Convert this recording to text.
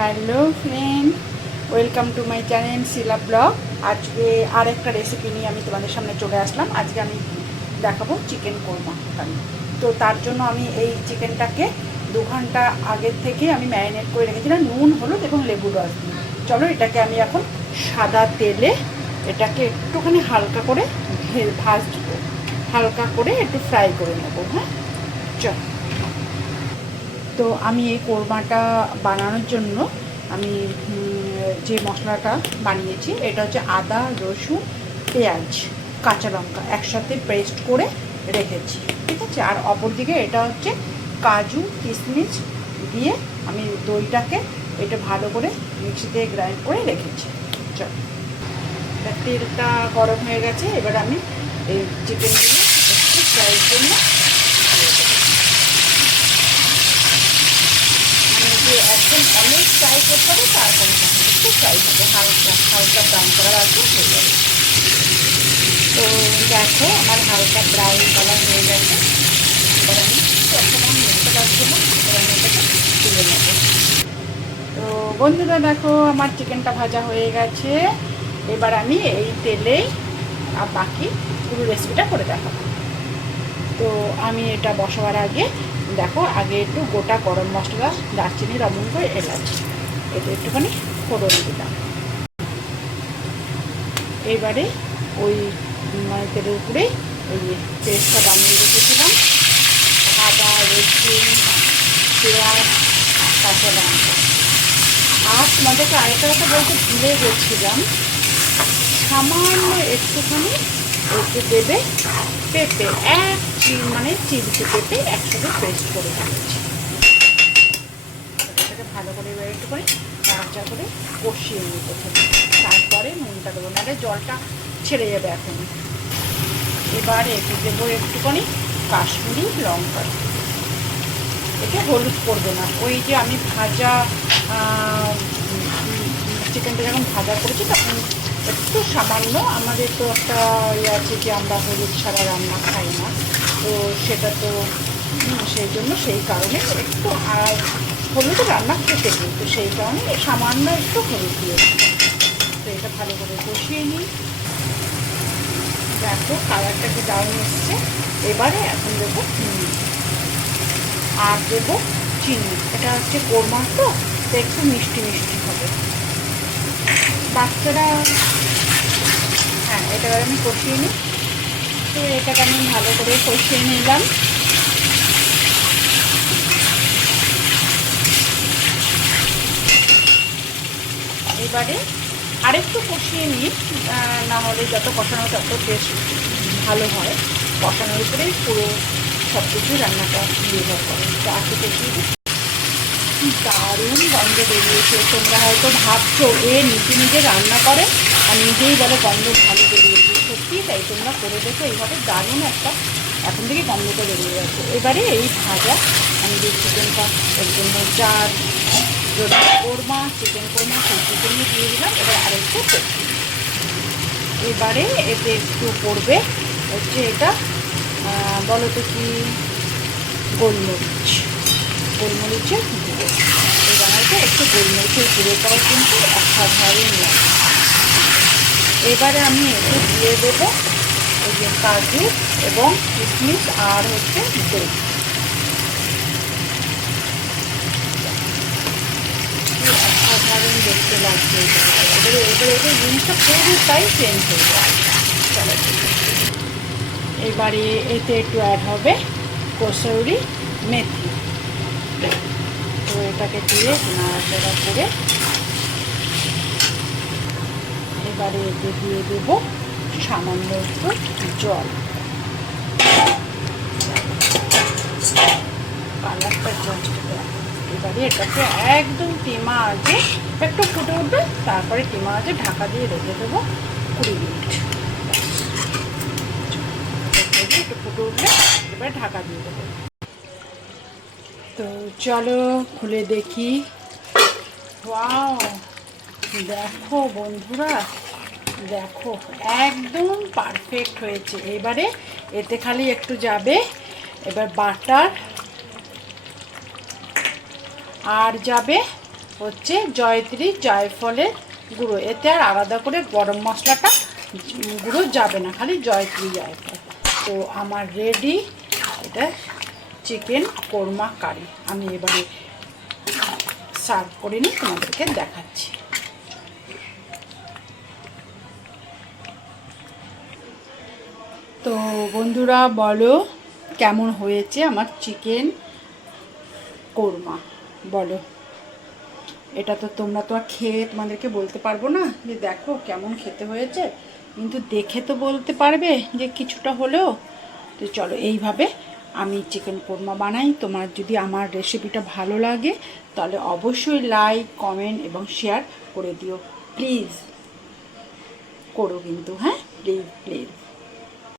Hello friend, welcome to my channel Shila blog. আজকে আর একটা recipe নিয়ে আমি তোমাদের সামনে চলে আসলাম। আজকে আমি দেখাবো চিকেন কোরমা। তো তার জন্য আমি এই চিকেনটাকে 2 ঘন্টা আগের থেকে আমি ম্যারিনেট করে রেখেছিলাম নুন, হলুদ এবং লেবু রস দিয়ে। চলো এটাকে আমি এখন সাদা তেলে এটাকে একটুখানি হালকা করে ভাজবো, হালকা করে একটু ফ্রাই করে নেবো। হ্যাঁ, চলো। তো আমি এই কোরমাটা বানানোর জন্য আমি যে মশলাটা বানিয়েছি এটা হচ্ছে আদা, রসুন, পেঁয়াজ, কাঁচা লঙ্কা একসাথে পেস্ট করে রেখেছি, ঠিক আছে। আর অপরদিকে এটা হচ্ছে কাজু কিশমিশ দিয়ে আমি দইটাকে এটা ভালো করে মিক্সিতে গ্রাইন্ড করে রেখেছি। চলো, তেলটা গরম হয়ে গেছে, এবার আমি এই চিকেনগুলো একটু ফ্রাইয়ের জন্য একদম অনেক ফ্রাই করতে হবে, তারপরে একটু ফ্রাই হবে, হালকা হালকা ব্রাউন কালার আসবে, হয়ে যাবে। তো দেখো আমার হালকা ব্রাউন কালার হয়ে গেছে। এবার আমি তখন দেখতে পাচ্ছি না, এবার আমি এটাকে তুলে নেবো। তো বন্ধুরা দেখো আমার চিকেনটা ভাজা হয়ে গেছে। এবার আমি এই তেলেই আর বাকি পুরো রেসিপিটা করে দেখাবো। তো আমি এটা বসাবার আগে দেখো আগে একটু গোটা গরম মশলা, দারচিনি, লবঙ্গ, এলাচ এটা একটুখানি ফোড়ন দিলাম। এবারে ওই তেলের উপরে ওই পেস্টটা বানিয়ে রেখেছিলাম, আদা, রসুন, পেঁয়াজ, কাঁচা লঙ্কা। আর তোমাদেরকে আরেকটা কথা বলতে ভুলে গেছিলাম, সামান্য একটুখানি একটু দেবে পেঁপে, চিলতে পেঁপে একসাথে পেস্ট করে দিয়েছি। এটাকে ভালো করে এবার একটু করে নাড়াচা করে কষিয়ে নিই প্রথমে, তারপরে নুনটা দেবো, নাহলে জলটা ছেড়ে যাবে এখন। এবার এতে দেবো একটুখানি কাশ্মীরি লঙ্কা, এতে হলুদ করবে না। ওই যে আমি ভাজা চিকেনটা যখন ভাজা করেছি তখন একটু সামান্য, আমাদের তো একটা ইয়ে আছে যে আমরা হলুদ ছাড়া রান্না খাই না, তো সেটা তো সেই জন্য সেই কারণে একটু হলুদ রান্না খেতে দিই, তো সেই কারণে সামান্য একটু হলুদ দিয়েছি। তো এটা ভালো করে কষিয়ে নিই। দেখো কালারটা কি দারুণ এসছে। এবারে এখন দেবো আর দেবো চিনি। এটা হচ্ছে কোরমা, তো একটু মিষ্টি মিষ্টি হবে বাচ্চারা। হ্যাঁ, এটা আমি কষিয়ে নিই। তো এটাকে আমি ভালো করে কষিয়ে নিলাম। এবারে আরেকটু কষিয়ে নিই, না হলে যত কষানো তত টেস্ট ভালো হয়। কষানোর উপরেই পুরো সব কিছু রান্নাটা নির্ভর করে। তো আজকে কষিয়ে দিই। দারুণ গন্ধ বেরিয়েছে। তোমরা হয়তো ভাবছো এ নিজে নিজে রান্না করে আর নিজেই বলে গন্ধ ভালো বেরিয়েছে, সত্যিই তাই। তোমরা করে দেখো, এইভাবে দারুণ একটা এখন থেকে গন্ধটা বেরিয়ে গেছে। এবারে এই ভাজা আমি যে চিকেনটা এর জন্য চার কোরমা, চিকেন কোরমা, সেই চিকেনে দিয়ে দিলাম। এবার আরেকটু কষি। এবারে এতে একটু পড়বে হচ্ছে এটা বলো তো কি, গোলমরিচ, গোলমরিচের গুঁড়ো। এই রান্নাটা একটু গোলমরিচের গুঁড়ো করা কিন্তু অসাধারণ লাগে। এবারে আমি একটু দিয়ে দেবো ওই যে কাজু এবং কিশমিশ আর হচ্ছে দই। অসাধারণ দেখতে লাগছে। এবারে জিনিসটা পুরোটাই চেঞ্জ হয়ে যায়। এবারে এতে একটু অ্যাড হবে কসুরি মেথি। তো এটাকে দিয়ে নাড়াচাড়া করে এবারে এতে দিয়ে দেবো সামান্য একটু জল। কালারটা জাস্ট দেয়। এবারে এটাকে একদম টিমা আঁচে একটু ফুটে উঠবে, তারপরে টিমা আঁচে ঢাকা দিয়ে রেখে দেবো 20 মিনিট। একটু ফুটে উঠলে এবারে ঢাকা দিয়ে দেবো। তো চলো খুলে দেখি। ওয়াও, দেখো বন্ধুরা, দেখো একদম পারফেক্ট হয়েছে। এবারে এতে খালি একটু যাবে এবার বাটার, আর যাবে হচ্ছে জয়ত্রী জয়ফলের গুঁড়ো। এতে আর আলাদা করে গরম মশলাটা গুঁড়ো যাবে না, খালি জয়ত্রী জয়ফল। তো আমার রেডি এটা চিকেন কোরমা কারি। আমি এবারে সার্ভ করে নিই, তোমাদেরকে দেখাচ্ছি। তো বন্ধুরা বলো কেমন হয়েছে আমার চিকেন কোরমা, বলো। এটা তো তোমরা তো আর খেয়ে তোমাদেরকে বলতে পারবো না যে দেখো কেমন খেতে হয়েছে, কিন্তু দেখে তো বলতে পারবে যে কিছুটা হলেও। তো চলো এইভাবে আমি চিকেন কোরমা বানাই। তোমার যদি আমার রেসিপিটা ভালো লাগে তাহলে অবশ্যই লাইক, কমেন্ট এবং শেয়ার করে দিও। প্লিজ করো কিন্তু, হ্যাঁ প্লিজ প্লিজ।